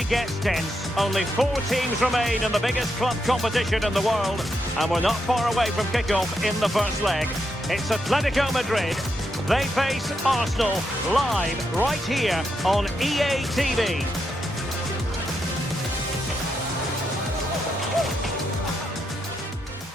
really gets tense. Only 4 teams remain in the biggest club competition in the world, and we're not far away from kickoff in the first leg. It's Atletico Madrid. They face Arsenal live right here on EA TV.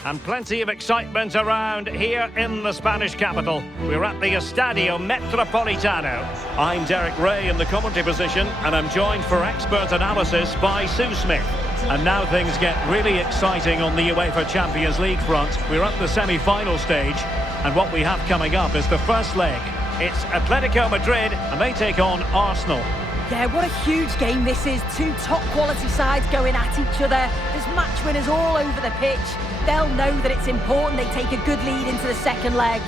And plenty of excitement around here in the Spanish capital. We're at the Estadio Metropolitano. I'm Derek Ray in the commentary position, and I'm joined for expert analysis by Sue Smith. And now things get really exciting on the UEFA Champions League front. We're at the semi-final stage, and what we have coming up is the first leg. It's Atletico Madrid, and they take on Arsenal. Yeah, what a huge game this is. 2 top-quality sides going at each other. There's match winners all over the pitch. They'll know that it's important they take a good lead into the second leg.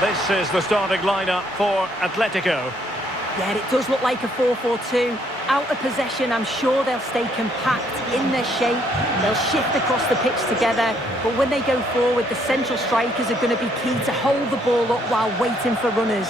This is the starting lineup for Atletico. Yeah, it does look like a 4-4-2. Out of possession, I'm sure they'll stay compact in their shape. They'll shift across the pitch together. But when they go forward, the central strikers are going to be key to hold the ball up while waiting for runners.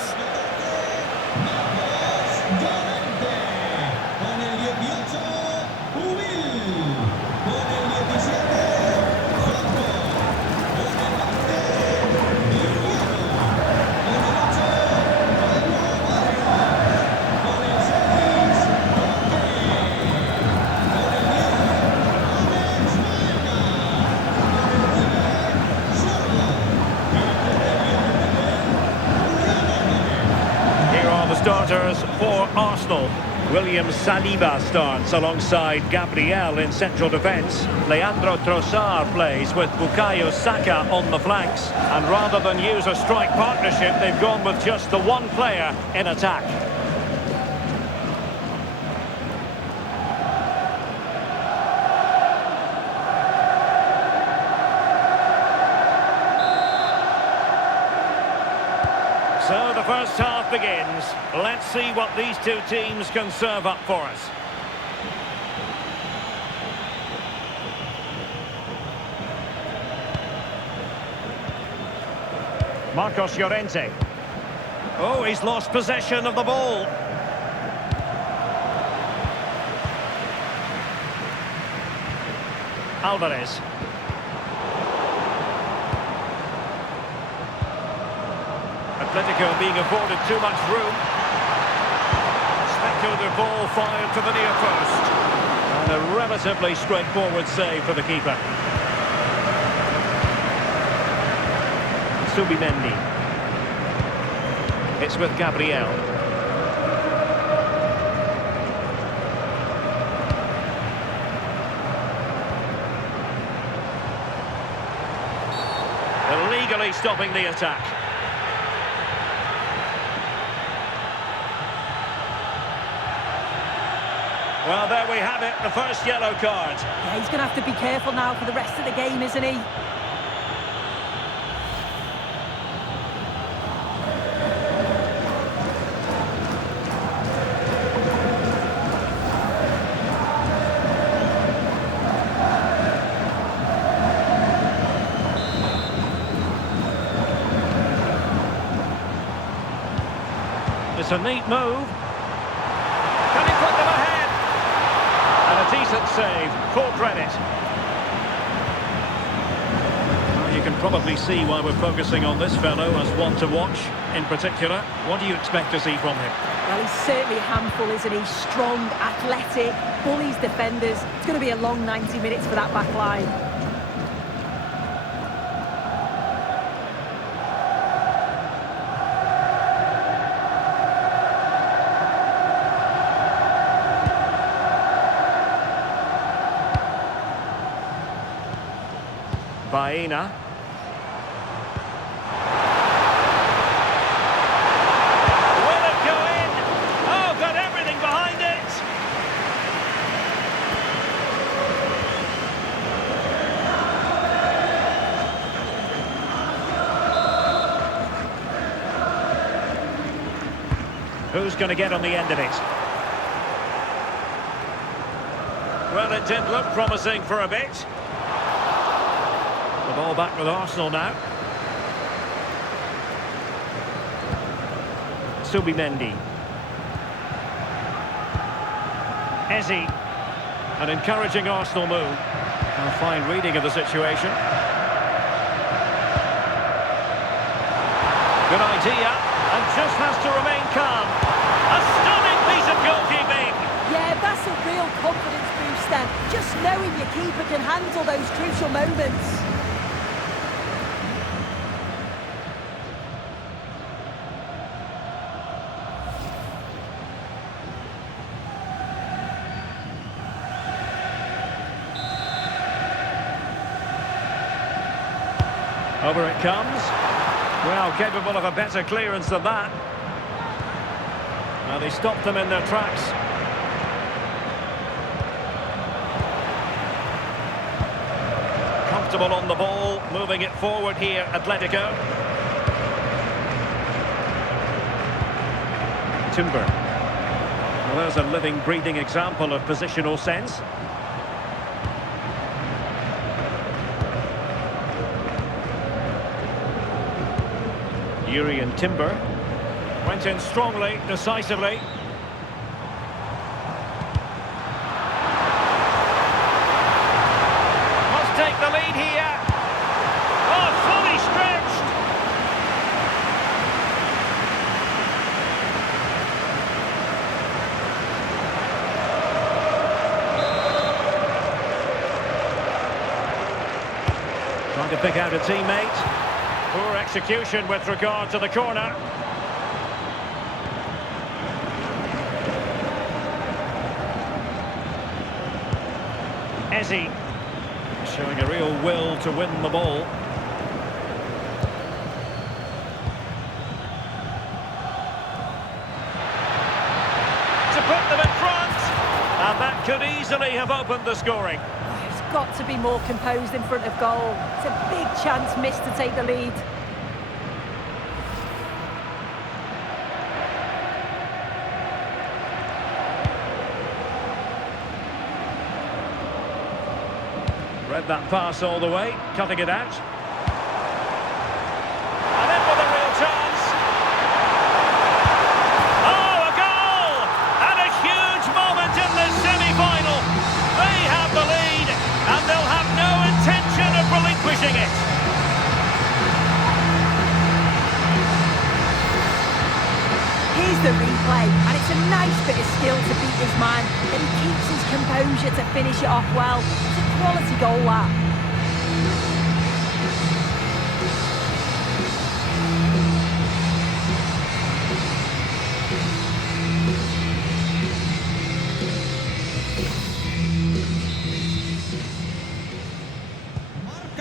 Starters for Arsenal. William Saliba starts alongside Gabriel in central defence. Leandro Trossard plays with Bukayo Saka on the flanks. And rather than use a strike partnership, they've gone with just the one player in attack. So the first half begins. Let's see what these 2 teams can serve up for us. Marcos Llorente. Oh, he's lost possession of the ball. Alvarez. Atletico being afforded too much room. Speculative ball fired to the near post. And a relatively straightforward save for the keeper. Subimendi. It's with Gabriel. Illegally stopping the attack. Well, there we have it, the first yellow card. Yeah, he's going to have to be careful now for the rest of the game, isn't he? It's a neat move. Can he put them ahead? And a decent save, full credit. Well, you can probably see why we're focusing on this fellow as one to watch in particular. What do you expect to see from him? Well, he's certainly a handful, isn't he? Strong, athletic, bullies defenders. It's going to be a long 90 minutes for that back line. Baena. Will it go in? Oh, got everything behind it! Who's going to get on the end of it? Well, it did look promising for a bit. The ball back with Arsenal now. Subimendi. Eze. An encouraging Arsenal move. A fine reading of the situation. Good idea, and just has to remain calm. A stunning piece of goalkeeping. Yeah, that's a real confidence booster. Just knowing your keeper can handle those crucial moments. Over it comes. Well, capable of a better clearance than that. Now they stopped them in their tracks. Comfortable on the ball, moving it forward here, Atletico. Timber. Well, there's a living, breathing example of positional sense. Yuri and Timber went in strongly, decisively. Must take the lead here. Oh, fully stretched. Trying to pick out a teammate. Poor execution with regard to the corner. Eze showing a real will to win the ball. To put them in front, and that could easily have opened the scoring. He's got to be more composed in front of goal. It's a big chance missed to take the lead. Read that pass all the way, cutting it out. And in with a real chance. Oh, a goal! And a huge moment in this semi-final. They have the lead, and they'll have no intention of relinquishing it. Here's the replay, and it's a nice bit of skill to beat his man, and he keeps his composure to finish it off well. It's a quality goal, that.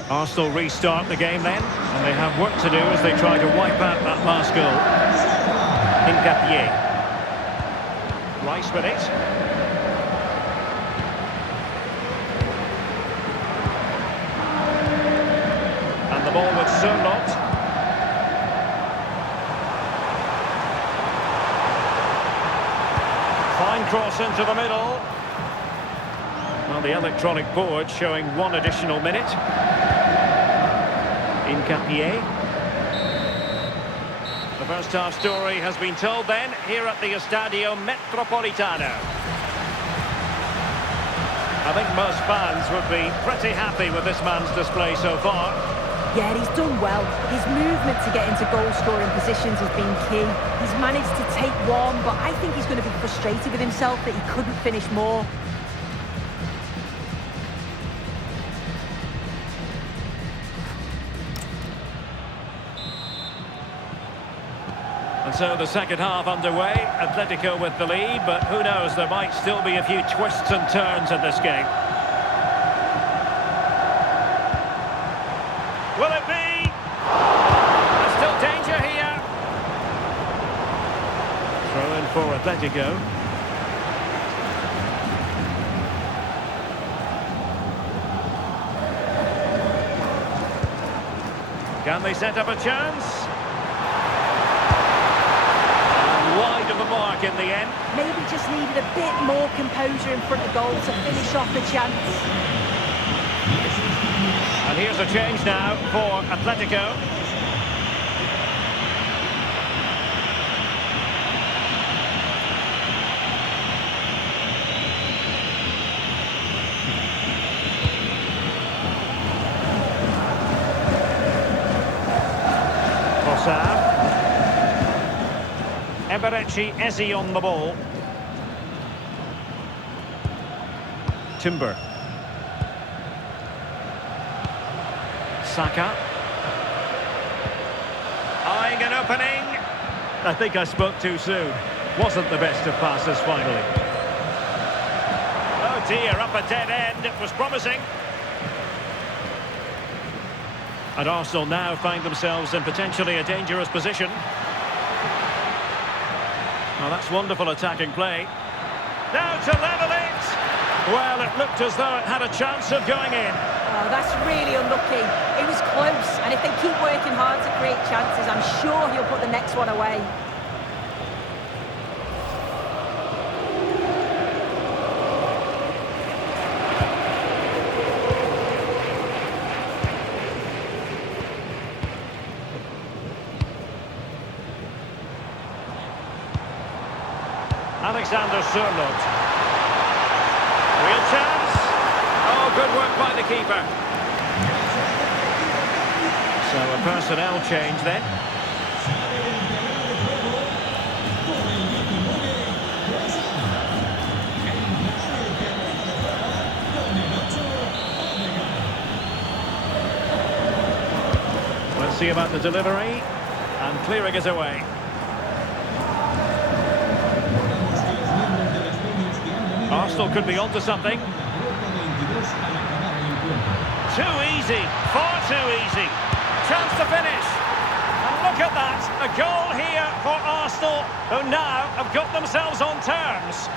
Arsenal restart the game then, and they have work to do as they try to wipe out that last goal. Ngapié. Rice with it. And the ball with Sørloth. Fine cross into the middle. Well, the electronic board showing one additional minute. Ngapié. The first half story has been told then, here at the Estadio Metropolitano. I think most fans would be pretty happy with this man's display so far. Yeah, he's done well. His movement to get into goal-scoring positions has been key. He's managed to take one, but I think he's going to be frustrated with himself that he couldn't finish more. And so the second half underway, Atletico with the lead, but who knows, there might still be a few twists and turns in this game. Atletico. Can they set up a chance? And wide of the mark in the end. Maybe just needed a bit more composure in front of goal to finish off the chance. And here's a change now for Atletico. Eberechi Eze on the ball. Timber. Saka. Eyeing an opening. I think I spoke too soon. Wasn't the best of passes finally. Oh dear, up a dead end. It was promising. And Arsenal now find themselves in potentially a dangerous position. Well, that's wonderful attacking play. Now to level it! Well, it looked as though it had a chance of going in. Oh, that's really unlucky. It was close, and if they keep working hard to create chances, I'm sure he'll put the next one away. Alexander Sørloth. Real chance. Oh, good work by the keeper. So a personnel change then. Let's see about the delivery. And clearing it away. Arsenal could be onto something. Too easy, far too easy. Chance to finish. And look at that, a goal here for Arsenal, who now have got themselves on terms.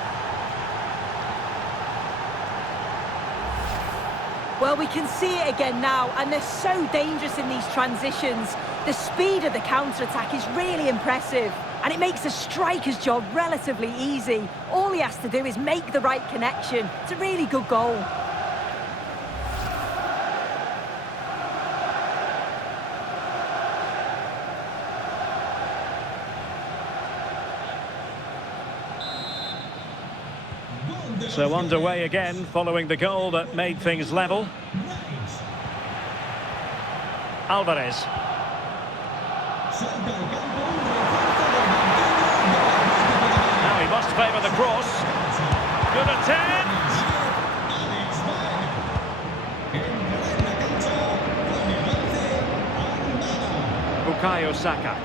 Well, we can see it again now, and they're so dangerous in these transitions. The speed of the counter-attack is really impressive, and it makes the striker's job relatively easy. All he has to do is make the right connection. It's a really good goal. So underway again, following the goal that made things level. Alvarez. Now he must favour the cross. Good attempt. Bukayo Saka.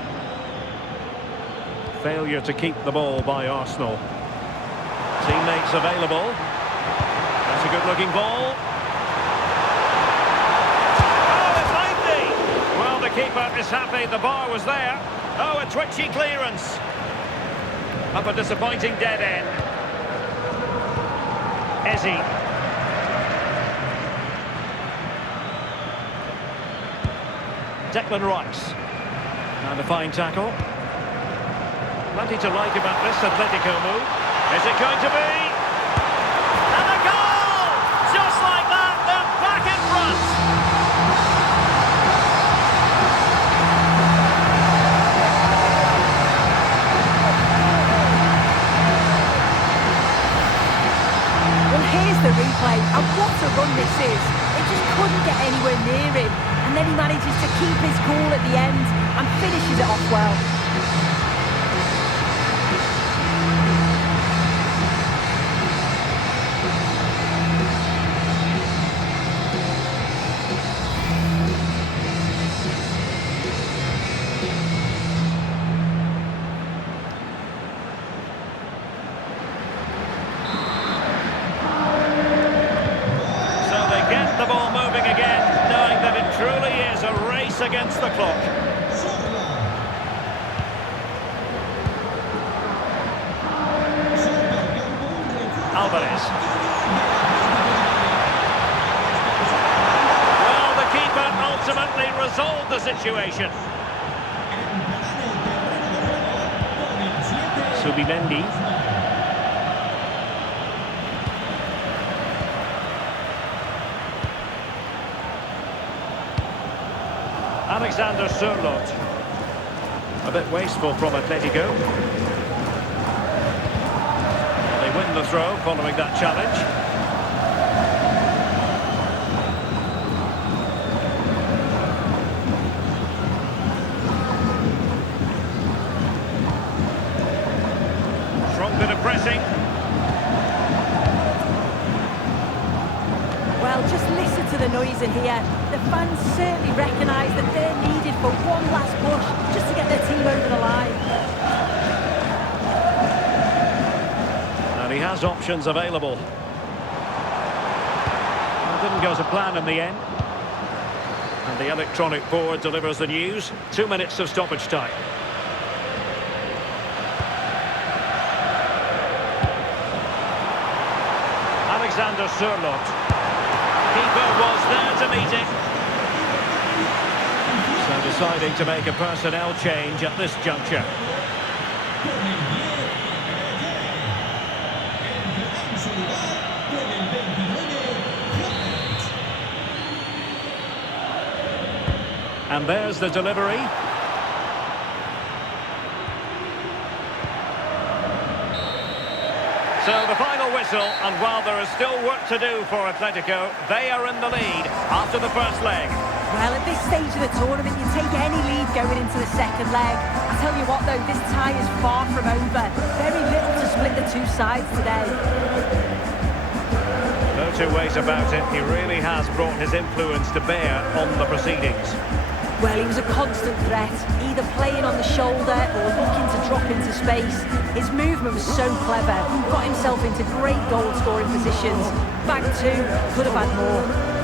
Failure to keep the ball by Arsenal. Teammates available. That's a good-looking ball. Oh, it might be. Well, the keeper is happy. The bar was there. Oh, a twitchy clearance. Up a disappointing dead end. Eze. Declan Rice. And a fine tackle. Plenty to like about this Atletico move. Is it going to be? And a goal! Just like that, they're back in front. Well, here's the replay, and what a run this is. It just couldn't get anywhere near him, and then he manages to keep his cool at the end and finishes it off well. The ball moving again, knowing that it truly is a race against the clock. the situation. Subimendi. Alexander Sørloth. A bit wasteful from Atletico. They win the throw following that challenge. Strong bit of pressing. Well, just listen to the noise in here. The fans certainly recognise that they're needed for one last push just to get their team over the line. And he has options available. It didn't go to plan in the end. And the electronic board delivers the news. 2 minutes of stoppage time. Alexander Sørloth. Keeper was there to meet it. So deciding to make a personnel change at this juncture. And there's the delivery. So the final whistle, and while there is still work to do for Atletico, they are in the lead after the first leg. Well, at this stage of the tournament, you take any lead going into the second leg. I tell you what, though, this tie is far from over. Very little to split the two sides today. No two ways about it. He really has brought his influence to bear on the proceedings. Well, he was a constant threat, either playing on the shoulder or looking to drop into space. His movement was so clever, got himself into great goal-scoring positions. Back two, could have had more.